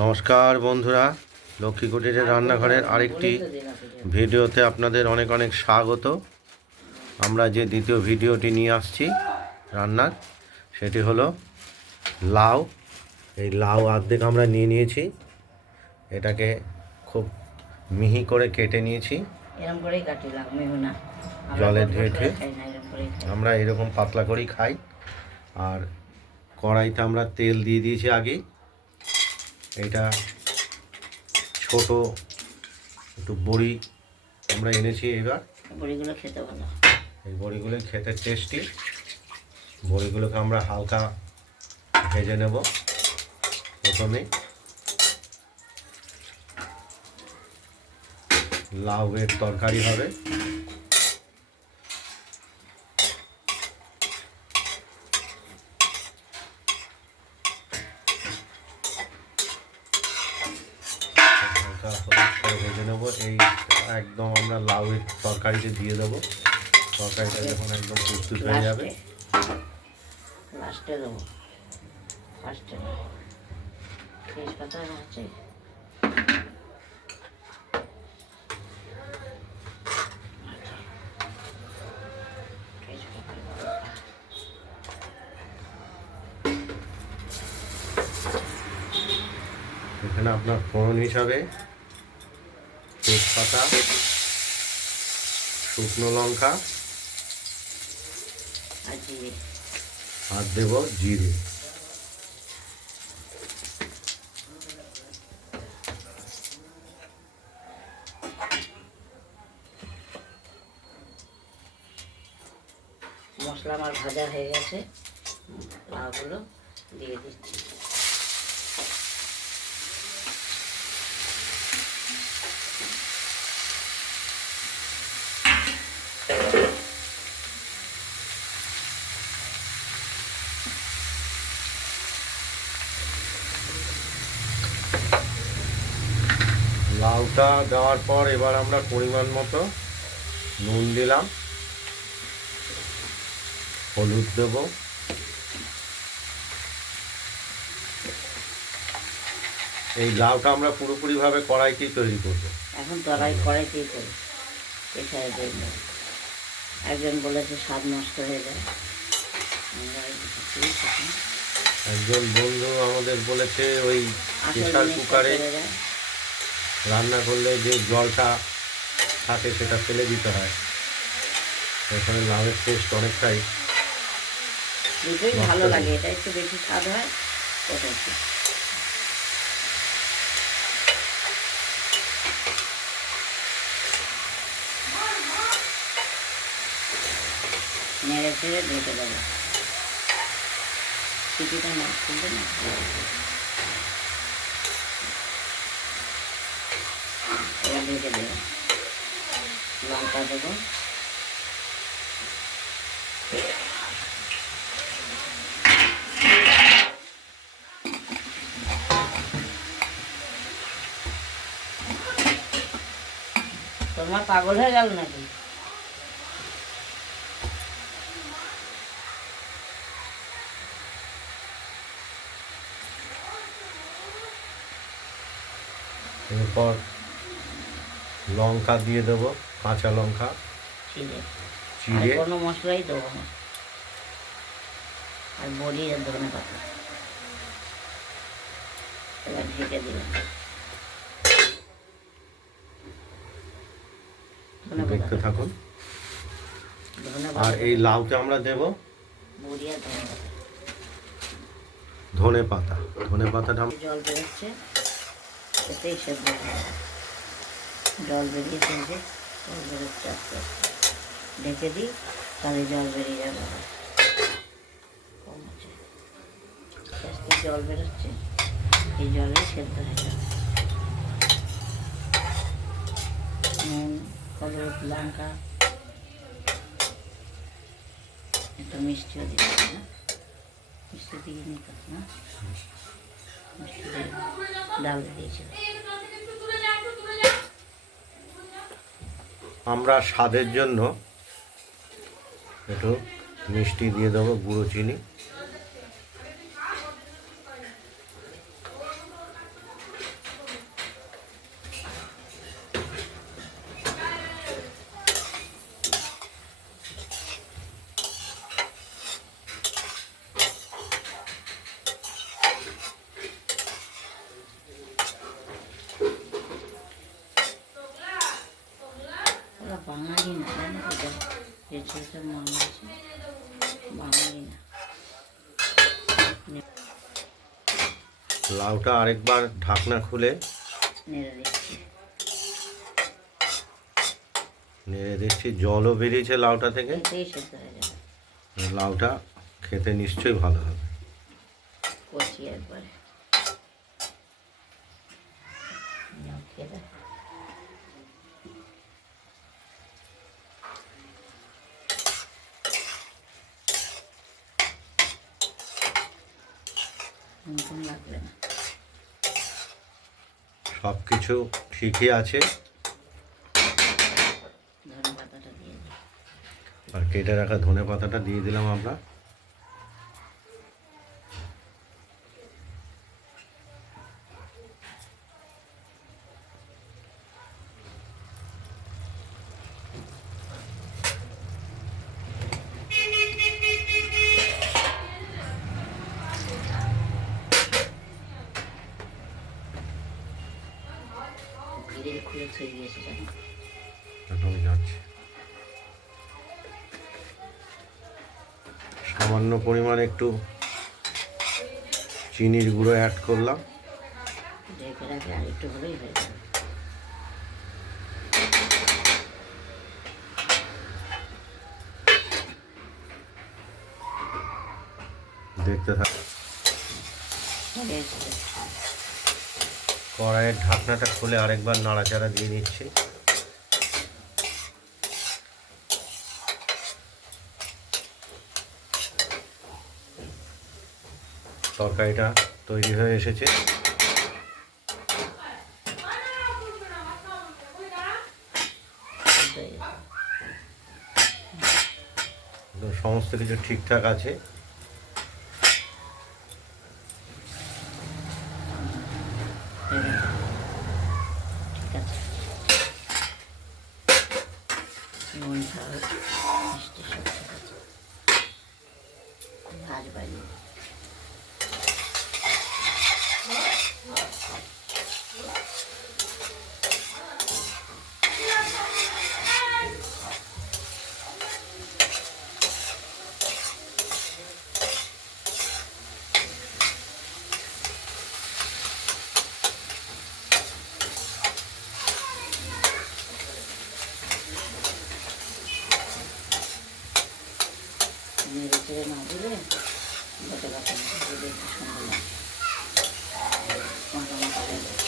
নমস্কার বন্ধুরা, লক্ষ্মী কুটিরের রান্নাঘরের আরেকটি ভিডিওতে আপনাদের অনেক অনেক স্বাগত। আমরা যে দ্বিতীয় ভিডিওটি নিয়ে আসছি রান্নার, সেটি হলো লাউ। এই লাউ অর্ধেক আমরা নিয়ে নিয়েছি, এটাকে খুব মিহি করে কেটে নিয়েছি, জলে ধুয়ে আমরা এরকম পাতলা করেই খাই। আর কড়াইতে আমরা তেল দিয়ে দিয়েছি আগে। এটা ছোট একটু বড়ি আমরা এনেছি, এবার বড়িগুলো খেতে ভালো, এই বড়িগুলো খেতে টেস্টি। বড়িগুলোকে আমরা হালকা ভেজে নেব। প্রথমে লাউয়ের তরকারি হবে, ভেজে নেবো। এই একদম আমরা লাউয়ের তরকারিতে দিয়ে দেবো। তরকারিটা যখন একদম প্রস্তুত হয়ে যাবে, লাস্টে দেবো, ফার্স্টে তেজপাতা আছে, এখানে আপনার ফোড়ন হিসাবে তেজপাতা, শুকনো লঙ্কা আর দেব জিরে। মশলা আমার ভাজা হয়ে গেছে, লাউগুলো দিয়ে দিচ্ছি। লাউটা দেওয়ার পর এবার আমরা পরিমাণ মতো নুন দিলাম, হলুদ দেব, এই লাউটা আমরা পুরোপুরিভাবে কড়াইতেই তৈরি করব। এখন কড়াইতেই করি, এছাড়া দেব। একজন বলেছে স্বাদ নষ্ট হয়ে যায়, একজন বন্ধু আমাদের বলেছে ওই প্রেসার কুকারে রান্না করলে যে জলটা থাকে সেটা ফেলে দিতে হয়। এখানে লাউয়ের টেস্ট অনেকটাই দুটোই ভালো লাগে, এটা একটু বেশি স্বাদ হয়, ওটা একটু নেড়ে চেড়ে ঢেকে দেবো। সিটিটা না খুলবে না, এবার ঢেকে দেবো। লঙ্কা দেবো, তোমার পাগল হয়ে গেল নাকি? এরপর লঙ্কা দিয়ে দেবো, কাঁচা লঙ্কা চিড়ে, কোনো মশলাই দেবো না, আর বড়ি আর ধনে পাতা। এবার ঢেকে দিলাম, দেখতে থাকুন। আর এই লাউতে আমরা দেব বড়ি আর ধনে পাতা। ধনে পাতাটা জল বেরোচ্ছে, এতেই সেদ্ধ হবে। জল বেরিয়ে ফেলছে, জল বেরোচ্ছে আস্তে আস্তে, ঢেকে দিই, তাহলে জল বেরিয়ে যাবে। কম আছে, আস্তে জল বেরোচ্ছে, এই জলে সেদ্ধ হয়ে যাবে। নুন, হলুদ, লঙ্কা, একটু মিষ্টিও দিচ্ছি না, মিষ্টি দিয়ে নিতাম না, মিষ্টি দিয়ে ডাল দিয়েছিল। আমরা স্বাদের জন্য একটু মিষ্টি দিয়ে দেবো, গুঁড়ো চিনি। বাঙালি না, জানো তো, এটা মানুষ বাঙালি না। লাউটা আরেকবার ঢাকনা খুলে নেড়ে দিচ্ছি। নেড়ে দিচ্ছি, জলও বেরিয়েছে লাউটা থেকে। এতেই সেদ্ধ হয়ে যাবে। লাউটা খেতে নিশ্চয়ই ভালো হবে। কচি একবারে খেয়ে দেখ। নতুন লাগবে না, সব কিছু ঠিকই আছে। ধনে পাতাটা দিয়ে দিই। আর কেটে রাখা ধনে পাতাটা দিয়ে দিলাম আমরা। গ্রিল খুলে থুয়ে গিয়েছে, জানো। এখন যাচ্ছে, সামান্য পরিমাণ একটু চিনির গুঁড়ো অ্যাড করলাম। ঢেকে রাখে আর একটু হলেই হয়ে যাবে। দেখতে থাক। হয়ে এসেছে। কড়াইয়ের ঢাকনাটা খুলে আরেকবার নাড়াচাড়া দিয়ে নিচ্ছি। তরকারিটা তৈরি হয়ে এসেছে। সমস্ত কিছু ঠিকঠাক আছে। ঠিক আছে, নুন ঝাল মিষ্টি সব ঠিক আছে। ভাজ বাড়িয়ে নেড়ে চেড়ে না দিলে বটে বাটা দিলে একটু সুন্দর লাগে। মাখা মাখা হয়ে যাবে।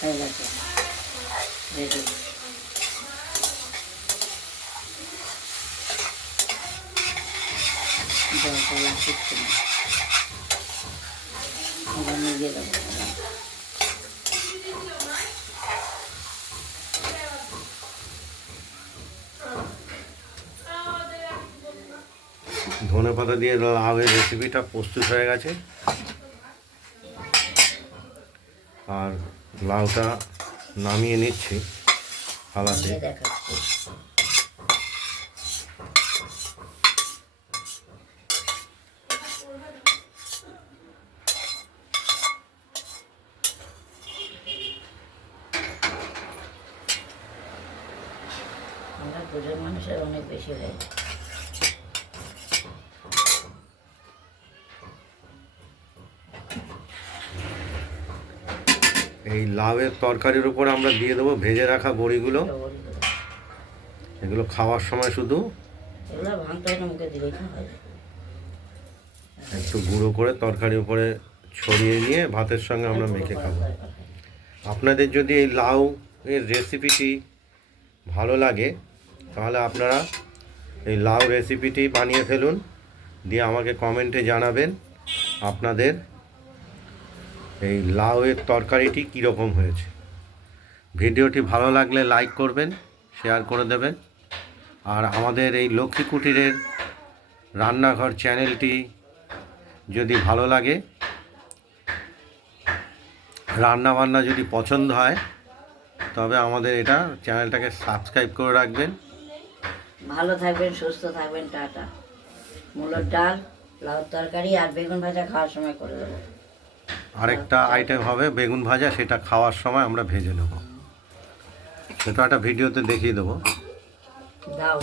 হয়ে গেছে, রেডি। জলটা লাগছে না, এবার নিয়ে দেবো। ধনে পাতা দিয়ে লাউয়ের রেসিপিটা প্রস্তুত হয়ে গেছে। আর লাউটা নামিয়ে নিচ্ছি থালাতে। দেখাচ্ছি। আমরা দুজন মানুষের অনেক বেশি হয়ে যায়। এই লাউয়ের তরকারির উপর আমরা দিয়ে দেবো ভেজে রাখা বড়িগুলো। এগুলো খাওয়ার সময় শুধু এগুলো ভাঙতে হয় না, মুখে দিলেই খাওয়া যায়। একটু গুঁড়ো করে তরকারির উপরে ছড়িয়ে নিয়ে ভাতের সঙ্গে আমরা মেখে খাবো। আপনাদের যদি এই লাউ এর রেসিপিটি ভালো লাগে তাহলে আপনারা এই লাউ রেসিপিটি বানিয়ে ফেলুন, দিয়ে আমাকে কমেন্টে জানাবেন আপনাদের এই লাউয়ের তরকারিটি কীরকম হয়েছে। ভিডিওটি ভালো লাগলে লাইক করবেন, শেয়ার করে দেবেন। আর আমাদের এই লক্ষ্মী কুটিরের রান্নাঘর চ্যানেলটি যদি ভালো লাগে, রান্নাবান্না যদি পছন্দ হয়, তবে আমাদের এটা চ্যানেলটাকে সাবস্ক্রাইব করে রাখবেন। ভালো থাকবেন, সুস্থ থাকবেন। টাটা। মূলোর ডাল, লাউ তরকারি আর বেগুন ভাজা খাওয়ার সময় করে দেবো। আরেকটা আইটেম হবে বেগুন ভাজা, সেটা খাওয়ার সময় আমরা ভেজে নেব, সেটা একটা ভিডিওতে দেখিয়ে দেবো। দাও।